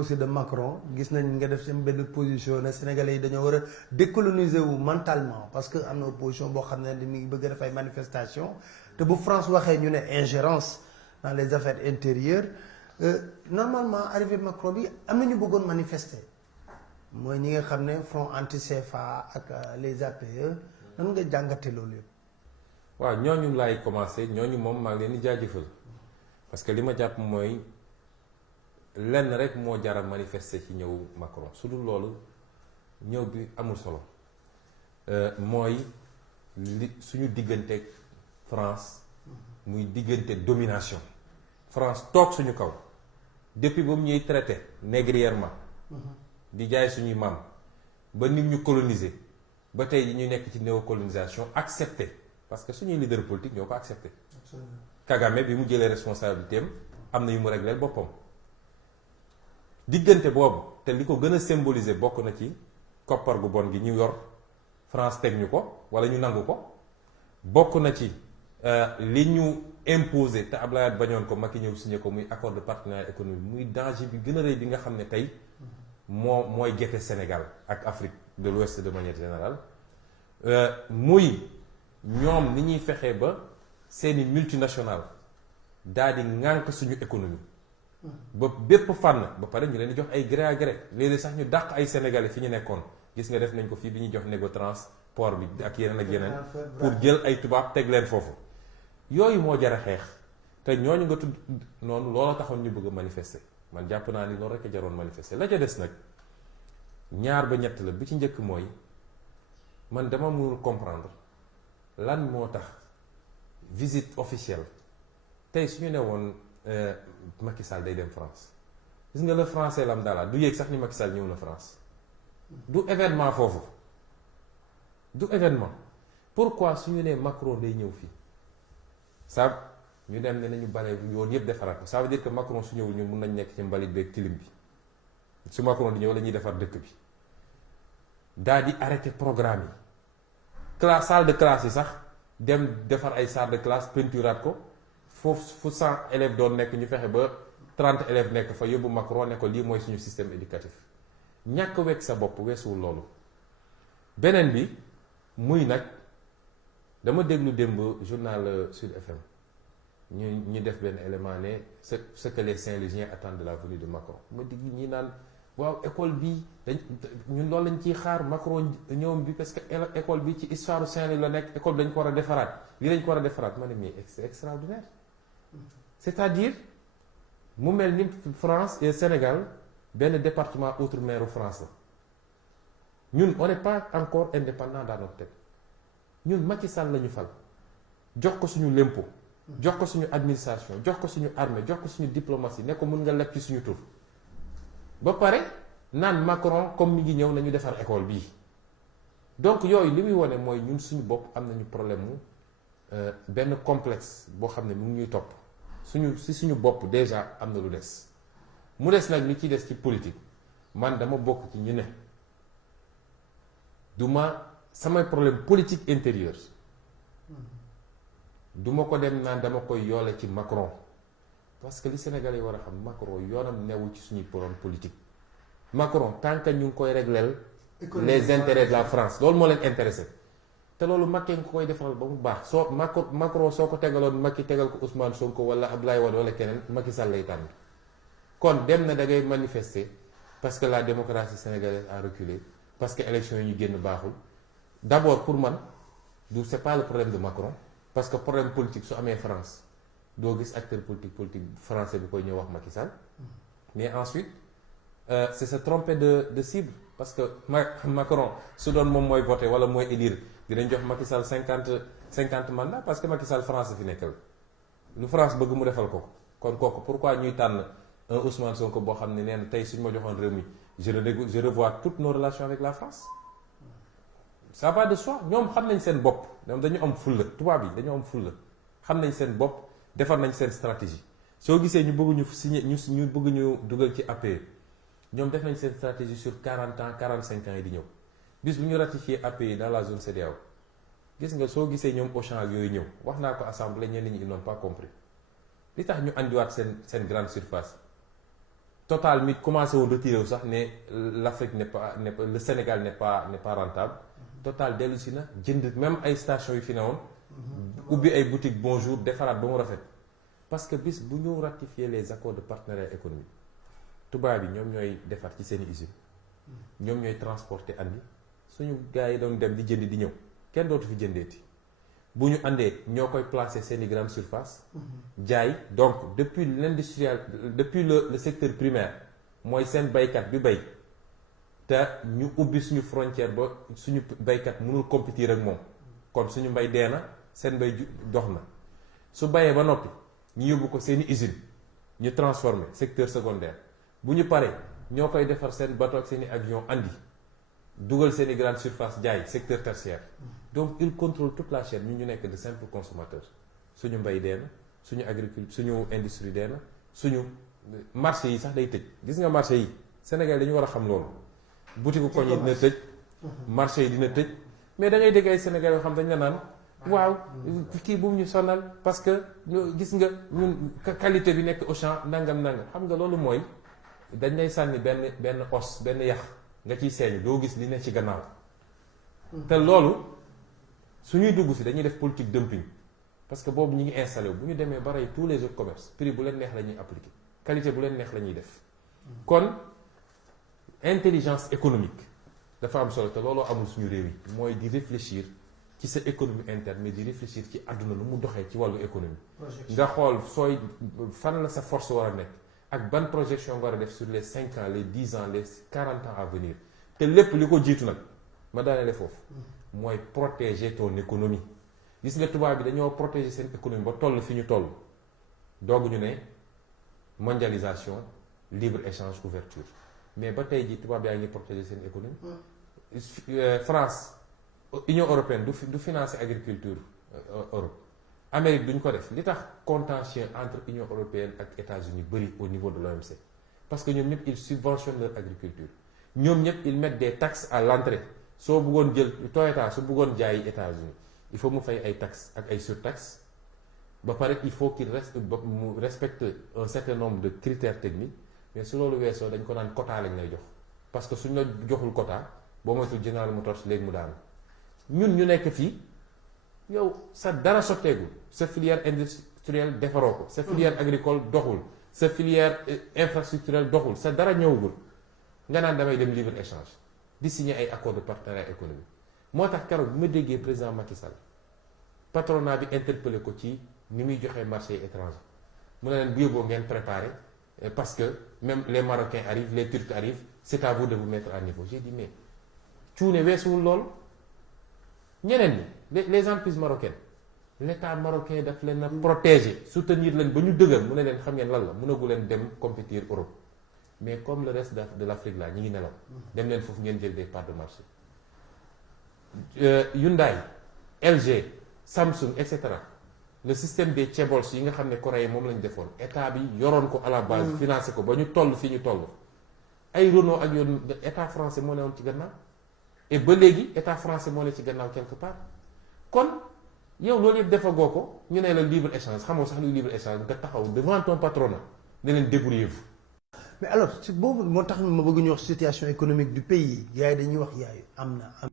aussi de Macron gis nañ nga def ci benn position ne Sénégalais yi dañoo war a décoloniser wu mentalement parce que am na opposition boo xam ne mi ngi bëgg a def ay manifestation te bu France waxee ñu ne ingérence dans les affaires intérieures normalement arrivé Macron bi am na ñu bëggoon manifester mooy ñi nga xam ne front anti CFA ak les APE nan nga jàngate loolu yëpp. waaw ñooñu laay commencé ñooñu moom maa ngi leen di jaajëfal parce que li ma jàpp mooy lenn rek moo jara manifester ci ñëw Macron su dul loolu ñëw bi amul solo mooy li suñu digganteeg France muy diggante domination France toog suñu kaw depuis ba mu ñuy traité négrièrement di jaay suñuy maam ba nit ñu coloniser ba tey ñu nekk ci néocolonisation accepté parce que suñuy leader politique ñoo ko accepté. Kagame bi mu jëlee responsabilité am na yu mu réglé boppam. diggante boobu te li ko gën a symboliser bokk na ci koppar gu bon gi ñu yor France teg ñu ko wala ñu nangu ko bokk na ci li ñu imposé te Abdoulaye bañoon ko Macky ñëw signé ko muy accord de partenariat économique muy danger bi gën a rëy bi nga xam ne tey mooy gete Sénégal ak Afrique de l'Ouest de manière générale muy ñoom ni ñuy fexee ba seeni multinationale daal di ŋànk suñu économie ba bépp fànn ba pare ñu leen di jox ay gré à gré léeg-léeg sax ñu dàq ay sénégalais fi ñu nekkoon gis nga def nañ ko fii bi ñuy jox Négotrans port bi ak yeneen ak yeneen pour jël ay tubaab teg leen foofu yooyu moo jar a xeex te ñooñu nga tudd noonu loola taxoon ñu bëgg a manifester man jàpp naa ni loolu rek a jaroon manifester la ca des nag ñaar ba ñett la bi ci njëkk mooy man dama mënul comprendre lan moo tax visite officielle tey suñu ne woon Macky Sall day dem France gis nga le français lam daala du yéeg sax ni Macky Sall ñëw na France du événement foofu du événement pourquoi suñu nee Macron day ñëw fii ça ñu dem ne nañu bale yoon yëpp defaraat ko ça veut dire que Macron su ñëwul ñu mun nañ nekk ci mbalit beeg tilim bi su Macron di ñëw la ñuy defar dëkk bi daal di arrêté programme yi classe salle de classe yi sax dem defar ay salle de classe peinturaat ko foofu fu 100 élèves doon nekk ñu fexe ba 30 élèves nekk fa yóbbu Macron ne ko lii mooy suñu système éducatif ñàkk wekk sa bopp weesuwul loolu beneen bi muy nag dama déglu démb journal Sud FM ñu def benn élément ne ce que les Saint-Louisiens attendent de la venue de Macron ma digg ñi naan waaw école bi ñun loolu lañ ciy xaar Macron ñëwam bi parce que école bi ci histoire Saint-Louis la nekk école bi dañ ko war a defaraat lii lañ ko war a defaraat ma ne mais c'est extraordinaire c'est-à-dire mu mel ni France et Sénégal benn département outre-mer u France la ñun on n'est pas encore indépendant dans notre tête ñun Macky Sall la ñu fal jox ko suñu lempo jox ko suñu administration jox ko suñu armée jox ko suñu diplomatie ne ko mun nga leb ci suñu tur ba pare naan Macron comme mi ngi ñëw nañu defar école bii donc yooyu li muy wone mooy ñun suñu bopp am nañu problème mu benn complexe boo xam ne mu ngi ñuy topp suñu bopp déjà am na lu des mu des nag li ci des ci politique man dama bokk ci ñu ne samay problème politique intérieure duma ko dem naan dama koy yoole ci Macron parce que li Sénégalais yi war a xam Macron yoonam newul ci suñuy problème politique Macron tant que ñu ngi koy régleel les intérêts de la France loolu moo leen intéressé te loolu Macky nga koy defaral ba mu baax soo Macron soo ko tegaloon Macky tegal ko Ousmane Sonko wala Abdoulaye Wade wala keneen Macky Sall lay tànn kon dem na da ngay manifester parce que la démocratie sénégalaise a reculé parce que élection yi ñu génn baaxul d'abord pour man c'est pas le problème de Macron parce que problème politique su amee France doo gis acteur politique français bi koy ñëw wax Macky Sall mais ensuite c'est se tromper de cible parce que Macron su doon moom mooy voter wala mooy élire dinañ jox Macky Sall 50 mandats parce que Macky Sall France fi nekkal lu France bëgg mu defal ko kon kooku pourquoi ñuy tànn un Ousmane Sonko boo xam ne nee na tey suñ ma joxoon réew mi je revois toutes nos relations avec la France ça va de soi ñoom xam nañ seen bopp ñoom dañu am fulla tubaab yi dañu am fulla xam nañ seen bopp defar nañ seen stratégie soo gisee ñu bëgg ñu signé ñu bëgg ñu dugal ci APE ñoom def nañ seen stratégie sur 40 ans 45 ans yi di ñëw bis bu ñu ratifié APE dans la zone CEDEAO gis nga soo gisee ñoom Auchan ak yooyu ñëw wax naa ko assemblée ñenn ñi ils n'ont pas compris li tax ñu andiwaat seen grande surface Total mi commencé woon retiré wu sax ne l'Afrique n'est pas le Sénégal n'est pas rentable. Total dellu si na jënd même ay stations yu fi ne woon. ubbi ay boutique bonjour defaraat ba mu rafet. parce que bis bu ñu ratifier les accords de partenariat économique tubaab yi ñoom ñooy defar ci seen i usine ñoom ñooy transporter andi suñu gars yi doon dem di jëndi di ñëw kenn dootu fi jëndeeti bu ñu àndee ñoo koy placer seen i grande surface jaay donc depuis l'industriel depuis le secteur primaire mooy seen baykat bi bay te ñu ubbi suñu frontière ba suñu baykat mënul compétir ak moom kon suñu mbay dee na seen mbay dox na su bayee ba noppi ñu yóbbu ko seeni usine ñu transformer secteur secondaire bu ñu paree ñoo koy defar seen bateau ak seeni avion andi dugal seeni grande surface jaay secteur tertiaire donc il contrôle toute la chaîne ñu nekk de simple consommateurs suñu mbay dee na suñu agriculture suñu industrie dee na suñu marché yi sax day tëj gis nga marché yi Sénégal dañu war a xam loolu boutique koñ yi dina tëj marché yi dina tëj mais da ngay dégg ay Sénégal yoo xam dañ la naan waaw kii bu mu ñu sonal parce que gis nga ñun qualité bi nekk Auchan nangam xam nga loolu mooy dañ lay sànni benn os benn yax nga ciy seeñu doo gis li ne ci gannaaw te loolu suñuy dugg si dañuy def politique dumping parce que boobu ñu ngi installé bu ñu demee ba rey tous les autres commerces prix bu leen neex la ñuy appliquer qualité bu leen neex la ñuy def kon intelligence économique dafa am solo te looloo amul suñu réew yi mooy di réfléchir ci sa économie interne mais di réfléchir ci àdduna lu mu doxee ci wàllu économie nga xool sooy fan la sa force war a nekk ak ban projection nga war a def sur les 5 ans les 10 ans les 40 ans à venir te lépp li ko jiitu nag ma daaneele foofu mooy protéger ton économie gis nga tubaab bi dañoo protéger seen économie ba toll fi ñu toll doog ñu ne mondialisation libre échange ouverture mais ba tey jii tubaab yaa ngi protéger seen économie France Union européenne du financer agriculture Europe Amérique duñ ko def li tax contentieux entre Union européenne ak États-Unis bëri au niveau de l'OMC parce que ñoom ñëpp ils subventionnent leur agriculture ñoom ñëpp ils mettent des taxes à l'entrée soo bëggoon jël Toyota su bëggoon jaay États-Unis il faut mu fay ay taxes ak ay surtaxes ba pare il faut qu'il mu respecte un certain nombre de critères techniques mais su loolu weesoo dañ ko naan quota lañ lay jox parce que suñ la joxul quota boo moytul General Motors léegi mu daanu ñun ñu nekk fii yow sa dara sotteegul sa filière industrielle defaroo ko sa filière agricole doxul sa filière infrastructurelle doxul sa dara ñëwagul nga naan damay dem libre échange di signer ay accords de partenariat économique moo tax keroog bi ma déggee président Macky Sall patronat bi interpellé ko ci ni muy joxee marché étranger mu ne leen bu yóbboo ngeen préparer parce que même les Marocains arrivent les Turcs arrivent c'est à vous de vous mettre à niveau j'ai dit mais cuune weesuwul lool ñeneen ñi les entreprises marocaines l'état marocain daf leen a protéger soutenir leen ba ñu dëgër mu ne leen xam ngeen lan la mënagu leen dem compétir Europe mais comme le reste de l'Afrique là ñi ngi nelaw dem leen foofu ngeen jël des parts de marché Hyundai LG Samsung et cetera le système des chaebols yi nga xam ne Corée moom lañu defoon état bi yoroon ko à la base financé ko ba ñu toll fi ñu toll ay Renault ak yoon état français moo ne woon ci gannaaw et ba léegi état français moo ne ci gannaaw quelque part kon yow loolu yëpp defagoo ko ñu ne la libre échange xamoo sax luy libre échange nga taxaw devant ton patronat ne leen débrouillez-vous. mais alors ci boobu moo tax ma bëgg ñu wax situation économique du pays gars yi dañuy wax yaayu am na